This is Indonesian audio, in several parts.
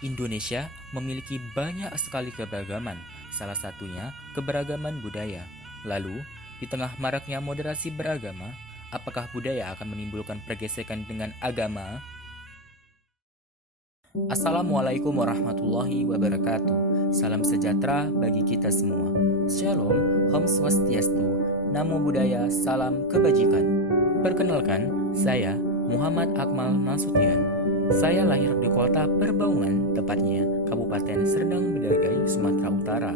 Indonesia memiliki banyak sekali keberagaman, salah satunya keberagaman budaya. Lalu, di tengah maraknya moderasi beragama, apakah budaya akan menimbulkan pergesekan dengan agama? Assalamualaikum warahmatullahi wabarakatuh. Salam sejahtera bagi kita semua. Shalom, Om Swastiastu, Namo Buddhaya, Salam Kebajikan. Perkenalkan, saya Muhammad Akmal Nasution. Saya lahir di kota Perbaungan, tepatnya Kabupaten Serdang Bedagai, Sumatera Utara.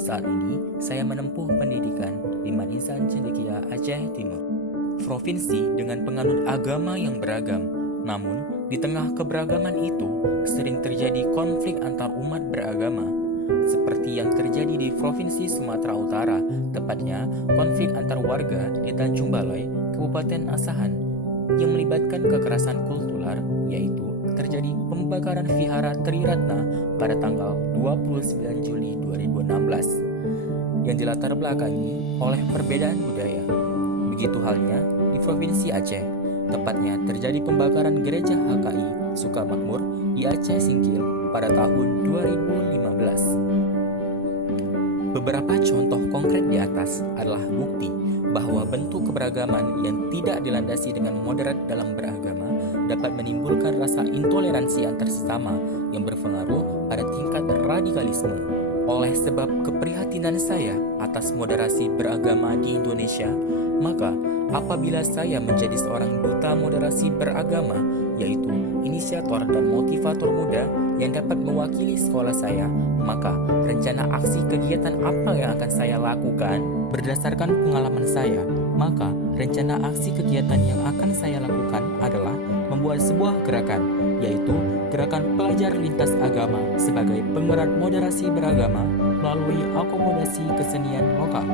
Saat ini, saya menempuh pendidikan di Madinsan Cendekia, Aceh Timur. Provinsi dengan penganut agama yang beragam, namun di tengah keberagaman itu sering terjadi konflik antar umat beragama, seperti yang terjadi di Provinsi Sumatera Utara, tepatnya konflik antar warga di Tanjung Balai, Kabupaten Asahan, yang melibatkan kekerasan kultural, yaitu terjadi pembakaran Vihara Triratna pada tanggal 29 Juli 2016 yang dilatar belakangi oleh perbedaan budaya. Begitu halnya di Provinsi Aceh, tepatnya terjadi pembakaran gereja HKI Sukamakmur di Aceh Singkil pada tahun 2015. Beberapa contoh konkret di atas adalah bukti bahwa bentuk keberagaman yang tidak dilandasi dengan moderat dalam beragama dapat menimbulkan rasa intoleransi antar sesama yang berpengaruh pada tingkat radikalisme. Oleh sebab keprihatinan saya atas moderasi beragama di Indonesia, maka apabila saya menjadi seorang duta moderasi beragama, yaitu inisiator dan motivator muda yang dapat mewakili sekolah saya, maka rencana aksi kegiatan apa yang akan saya lakukan? Berdasarkan pengalaman saya, maka rencana aksi kegiatan yang akan saya lakukan adalah membuat sebuah gerakan, yaitu gerakan pelajar lintas agama sebagai penggerak moderasi beragama melalui akomodasi kesenian lokal.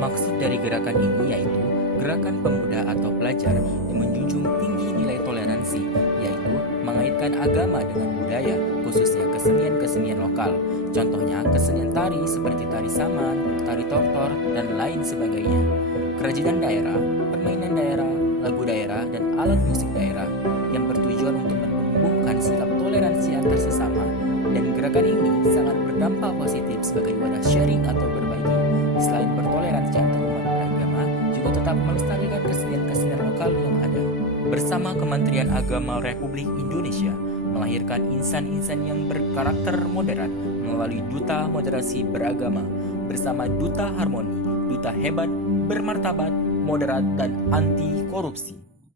Maksud dari gerakan ini yaitu gerakan pemuda atau pelajar yang menjunjung tinggi nilai toleransi, yaitu mengaitkan agama dengan budaya, khususnya kesenian-kesenian lokal. Contohnya kesenian tari seperti tari saman, tari tortor, dan lain sebagainya. Kerajinan daerah, permainan daerah, lagu daerah, dan alat musik daerah yang bertujuan untuk menumbuhkan sikap toleransi antar sesama. Dan gerakan ini sangat berdampak positif sebagai wadah sharing atau berbagi. Selain bertoleransi antar umat beragama, juga tetap melestarikan kesenian-kesenian lokal yang ada. Bersama Kementerian Agama Republik Indonesia, melahirkan insan-insan yang berkarakter moderat melalui Duta Moderasi Beragama bersama Duta Harmoni, Duta Hebat, Bermartabat, Moderat, dan Anti Korupsi.